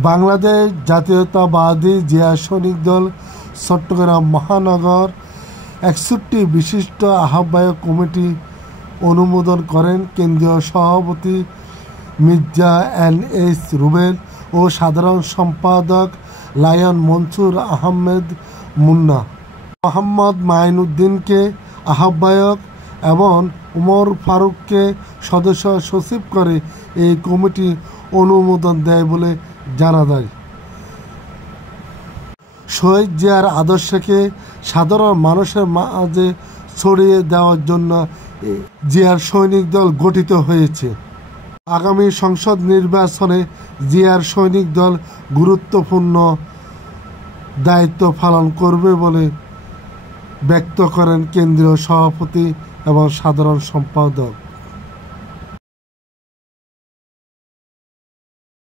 বাংলাদেশ জাতীয়তাবাদী জিয়া সৈনিক দল চট্টগ্রাম মহানগর ৬১ বিশিষ্ট আহ্বায়ক কমিটি অনুমোদন করেন কেন্দ্রীয় সভাপতি মির্জা এন.এইচ. রুবেল ও সাধারণ সম্পাদক লায়ন মনসুর আহমেদ মুন্না। মোহাম্মদ মাইনুদ্দিনকে আহ্বায়ক এবং উমর ফারুককে সদস্য সচিব করে এই কমিটি অনুমোদন দেয় বলে জানা যায়। শহীদ জিয়ার আদর্শকে সাধারণ মানুষের মাঝে ছড়িয়ে দেওয়ার জন্য জিয়ার সৈনিক দল গঠিত হয়েছে। আগামী সংসদ নির্বাচনে জিয়ার সৈনিক দল গুরুত্বপূর্ণ দায়িত্ব পালন করবে বলে ব্যক্ত করেন কেন্দ্রীয় সভাপতি এবং সাধারণ সম্পাদক।